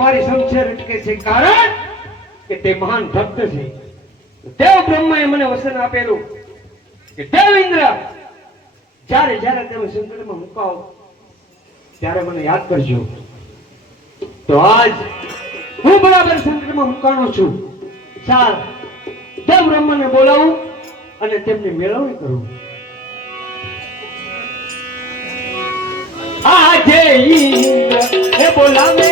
મારી શમશેર અટકે છે કારણ કે તે મહાન ભક્ત છે. દેવ બ્રહ્માએ મને વચન આપેલું કે દેવ ઇન્દ્ર જ્યારે જ્યારે તમે સંકટમાં મુકાઓ ત્યારે મને યાદ કરજો. તો આજ હું બરાબર સંકટમાં મુકાણો છું. ચાલ દેવ બ્રહ્માને બોલાવું અને તેમની મેળવણી કરું. આજે ઇન્દ્ર એ બોલાવે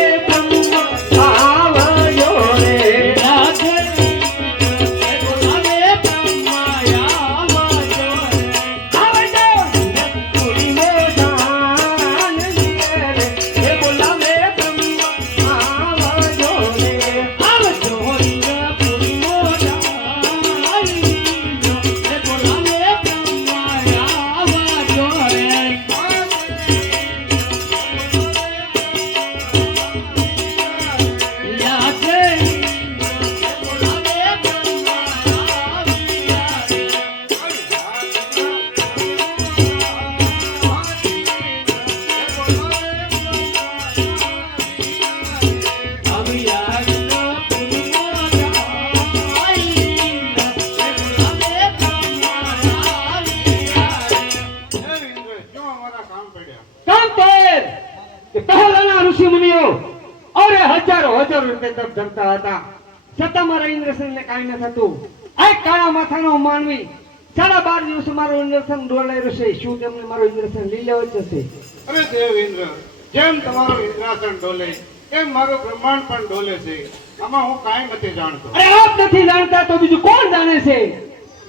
જેમ તમારું ઇન્દ્રાસન ડોલે એમ મારું બ્રહ્માંડ પણ ડોલે છે. આમાં હું કાંઈ નથી જાણતો. અરે આપ નથી જાણતા તો બીજું કોણ જાણે છે?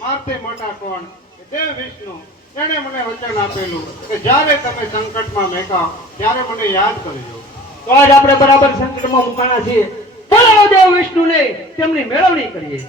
મારતે મોટા કોણ? દેવ વિષ્ણુ. તેણે મને વચન આપેલું કે જ્યારે તમે સંકટમાં મેકાવ ત્યારે મને યાદ કરજો. તો આજ આપણે બરાબર સંકટમાં મુકાણા છીએ. બોલાવો દેવ વિષ્ણુને, તેમની મેળવણી કરીએ.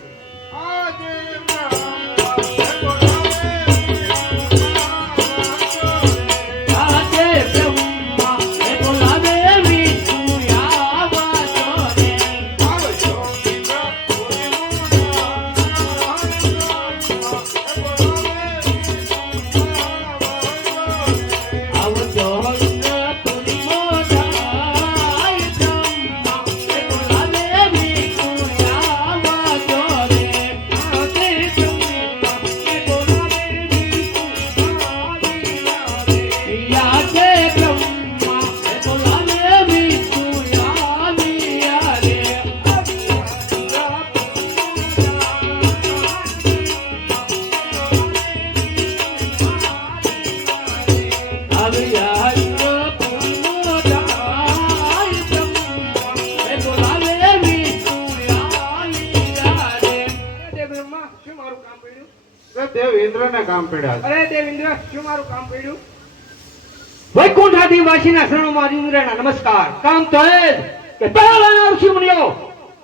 વૈકુંઠાદિવાસીના શરણોમાં ઇન્દ્રના નમસ્કાર. કામ તો એ કે પહેલાના ઋષિ મુનિઓ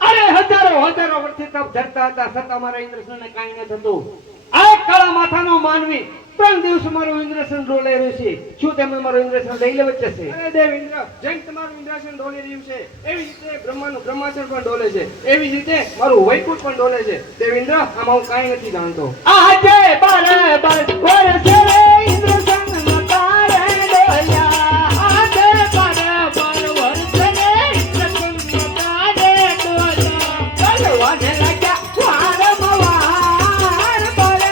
અરે હજારો વર્ષથી તપ ધરતા હતા છતાં મારા ઇન્દ્રસનને કાંઈ ન થતું. આ કાળા માથાનો માનવી 3 દિવસ મારું ઇન્દ્રસન ડોલે રહ્યું છે. શું તમે મારું ઇન્દ્રસન લઈ લેવા જશે? અરે દેવ ઇન્દ્ર, જેમ તમારું ઇન્દ્રાસન ડોલી રહ્યું છે એવી જ રીતે બ્રહ્માનું બ્રહ્માસન પણ ડોલે છે, એવી જ રીતે મારું વૈકુંઠ પણ ડોલે છે. દેવ ઇન્દ્ર, આમાં હું કાંઈ નથી જાણતો. આજે બરાબર વરસે રે ઇન્દ્રસન મતારે ડોલ્યા. આજે બરાબર વરસે રે ઇન્દ્રસન મતારે ડોલ્યા. ચાલવાને લાગ્યા વારંવાર બરાબર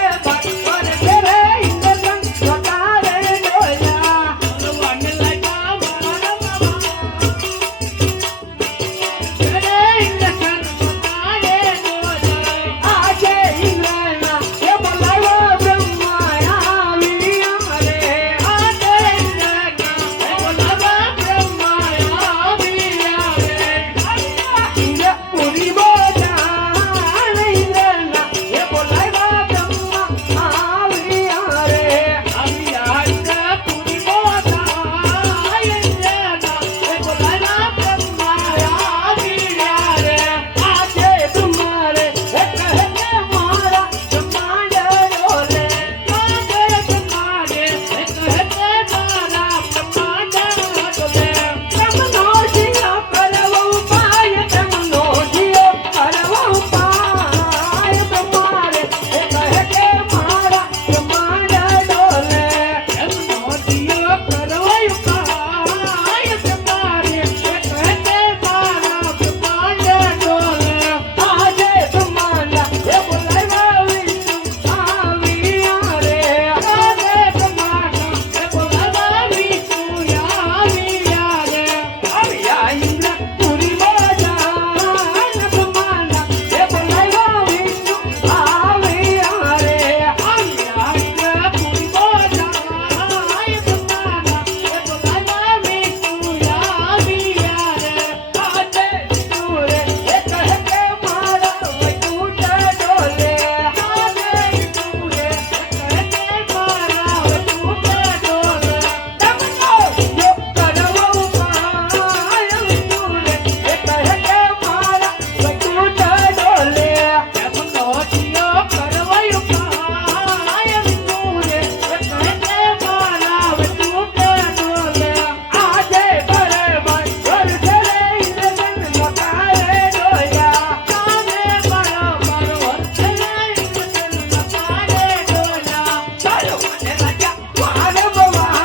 વરસે રે ઇન્દ્રસન મતારે ડોલ્યા. ચાલવાને લાગ્યા વારંવાર રે ઇન્દ્રસન મતારે ડોલ્યા. આજે ઇન્દ્રના એ બોલાવ્યો બ્રહ્મા આવ્યા રે. આજે ઇન્દ્રના એ બોલાવ્યો બ્રહ્મા આવ્યા રે. ઇન્દ્ર પુરી બોજાન ઇન્દ્રના એ બોલાવ્યો બ્રહ્મા આવ્યા રે. આવ્યા ઇન્દ્ર પુરી બોજાન ઇન્દ્રના એ બોલાવ્યો બ્રહ્મા આવ્યા રે. આજે બ્રહ્મા રે એ કહે કે મારા બ્રહ્માંડ ડોલે. આજે બ્રહ્મા રે એ કહે કે મારા બ્રહ્માંડ ડોલે. બ્રહ્મનો જીયો કરવો ઉપાય, બ્રહ્મનો જીયો કરવો ઉપાય. બ્રહ્મા રે એ કહે કે મારા બ્રહ્માંડ ડોલે. બ્રહ્મનો જીયો કરવો ઉપાય, બ્રહ્મા રે એ કહે કે મારા બ્રહ્માંડ ડોલે. આજે બ્રહ્માંડ એ બોલાવ્યા વિષ્ણુ આવ્યા રે. આજે બ્રહ્માંડ એ બોલાવ્યા વિષ્ણુ આવ્યા રે. આવ્યા ઇન્દ્ર પુરી બોજાન બ્રહ્માંડ એ બોલાવ્યા વિષ્ણુ આવ્યા રે. આવ્યા ઇન્દ્ર પુરી બોજાન બ્રહ્માંડ એ બોલાવ્યા વિષ્ણુ આવ્યા રે. આજે વિષ્ણુ રે એ કહે કે મારા વૈકુંઠ ડોલે. આજે વિષ્ણુ રે એ કહે કે મારા વૈકુંઠ ડોલે. બ્રહ્મનો જીયો કરવો ઉપાય, વિષ્ણુ રે એ કહે કે મારા વૈકુંઠ ડોલે. બ્રહ્મનો જીયો કરવો ઉપાય, વિષ્ણુ રે એ કહે કે મારા વૈકુંઠ ડોલે. આજે બરાબર વરસે રે ઇન્દ્રસન મતારે ડોલ્યા. આજે બરાબર વરસે રે ઇન્દ્રસન મતારે ડોલ્યા. ચાલવાને લાગ્યા વારંવાર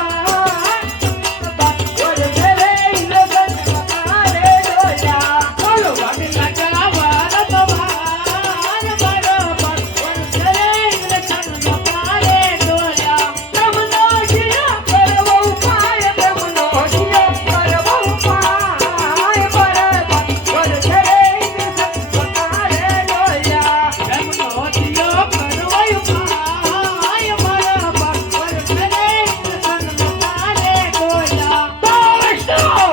વરસે રે ઇન્દ્રસન મતારે ડોલ્યા. ચાલવાને લાગ્યા વારંવાર બરાબર વરસે રે ઇન્દ્રસન મતારે ડોલ્યા. બ્રહ્મનો જીયો કરવો ઉપાય, બ્રહ્મનો જીયો કરવો ઉપાય. બરાબર વરસે રે ઇન્દ્રસન મતારે ડોલ્યા. બ્રહ્મનો જીયો કરવો ઉપાય, બરાબર વરસે રે ઇન્દ્રસન મતારે ડોલ્યા. તો વિષ્ણુ,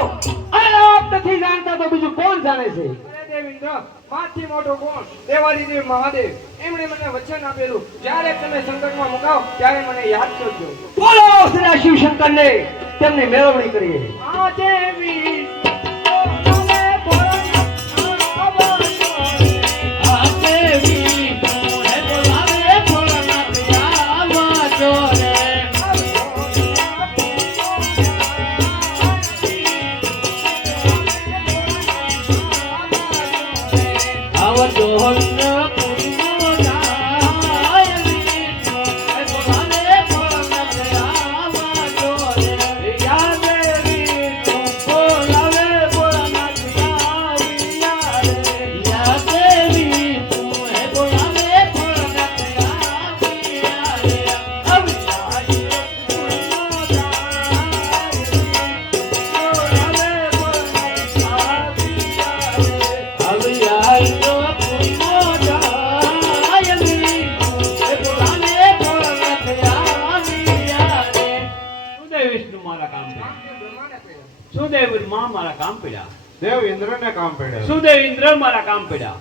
અરે આપ નથી જાણતા તો બીજું કોણ જાણે છે? અરે દેવ ઇન્દ્ર, માથી મોટો કોણ? દેવાદિદેવ મહાદેવ. એમણે મને વચન આપેલું, જ્યારે તમે સંકટમાં મુકાવ ત્યારે મને યાદ કરજો. બોલો શ્રી શિવ શંકરને, તેમની મેળવણી કરીએ. આ દેવી સુદેવ માં મારા કામ પડ્યા. દેવ ઇન્દ્રને કામ પડ્યા. સુદેવ ઇન્દ્ર મારા કામ પડ્યા.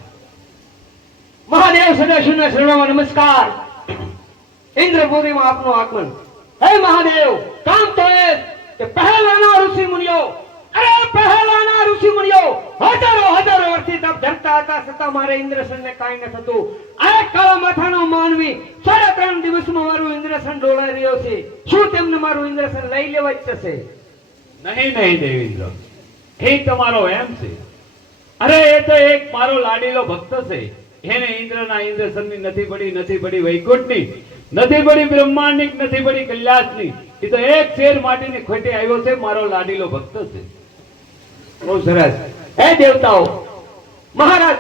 મહાદેવ સદાશિવના શરણોમાં નમસ્કાર. ઇન્દ્રપુરીમાં આપનું આગમન. હે મહાદેવ, કામ તો એ કે પહેલાના ઋષિ મુનિઓ અરે પહેલાના ઋષિ મુનિઓ હજારો વર્ષથી તપ ધરતા હતા, છતાં મારે ઇન્દ્રસનને કાંઈ ન થતું. આ કાળા માથાનો માનવી 3.5 દિવસમાં મારું ઇન્દ્રસન ડોલાઈ રહ્યો છે. શું તેમને મારું ઇન્દ્રસન લઈ લેવા જ થશે? નહીં દેવેન્દ્ર, એ તમારો એમ છે. અરે એ તો એક મારો લાડીલો ભક્ત છે. એને ઇન્દ્રના ઇન્દ્રસનની નથી પડી વૈકુંઠની, નથી પડી બ્રહ્માંડની, નથી પડી કૈલાસની. એ તો એક શેર માટીની ખોટે આવ્યો છે. મારો લાડીલો ભક્ત છે. બહુ સરસ. હે દેવતાઓ, મહારાજ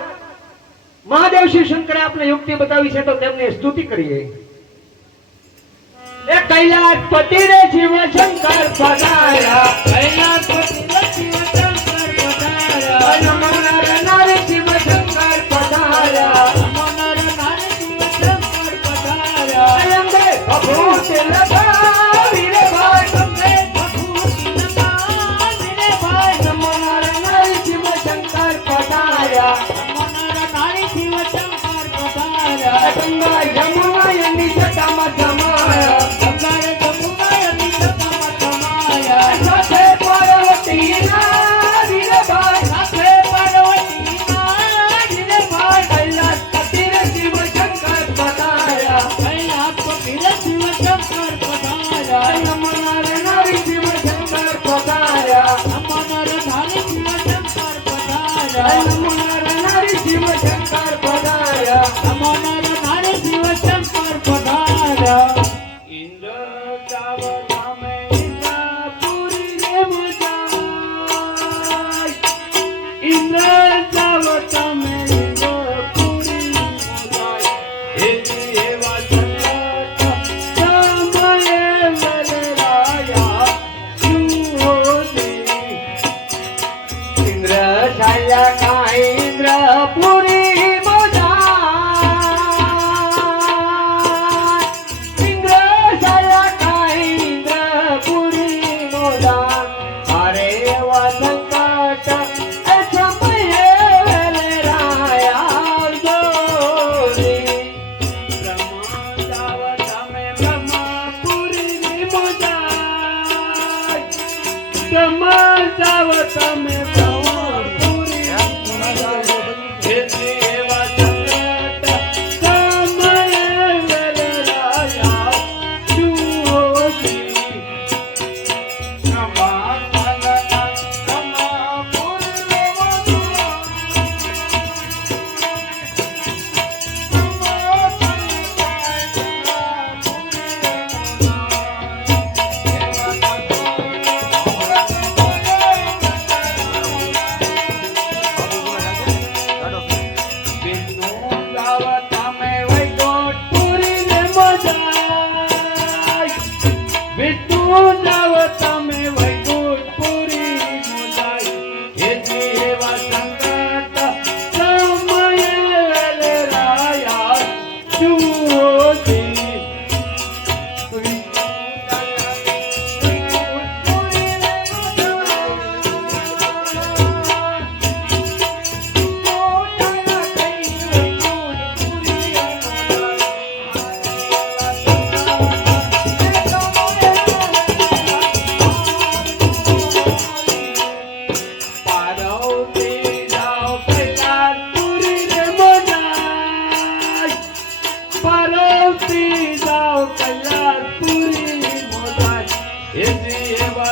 મહાદેવ શિવ શંકરે આપને યુક્તિ બતાવી છે, તો તેમની સ્તુતિ કરીએ. એ કૈલાસપતિ રે શિવ શંકર પધાર્યા, કૈલાસપતિ રે શિવ શંકર પધાર્યા, નમો નર નર શિવ શંકર પધાર્યા, નમો નર નર શિવ શંકર પધાર્યા. અંગે ભભૂત લગાવી રે ભાઈ, અંગે ભભૂત લગાવી રે ભાઈ, નમો નર નર શિવ શંકર પધાર્યા, નમો નર નર શિવ શંકર પધાર્યા. ગંગા યમુના એની જટામાં જમાયા,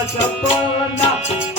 સપના